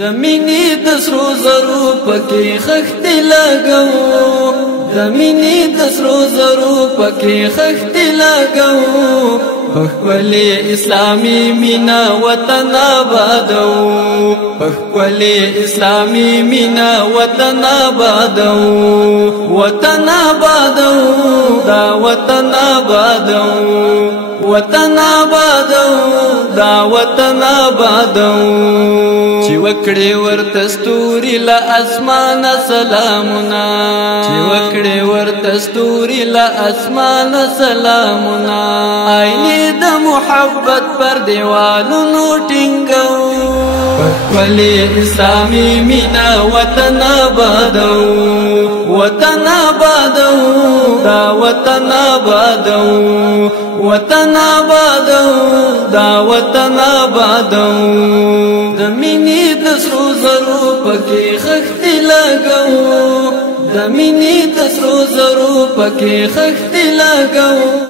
زمینی د سرو زرو پکې خښتې لګو زمینی د سرو زرو پکې خښتې لګو پخپلې اسلامي مینا وطن آبادو پخپلې اسلامي مینا وطن آبادو وطن آبادو دا وطن آبادو وطن آبادو دا وطن آبادو چې وکړې ورته ستوري له اسمانه سلامونه چې وکړې ورته ستوري له اسمانه سلامونه آینې د محبت پر دیوالونو ټینګو پخپلې اسلامي مینا وطن آبادو وطن آبادو دا وطن آبادو وطن آبادو دا وطن آبادو زمینی د سرو زرو پکې خښتې لګو زمینی د سرو زرو پکې خښتې لګو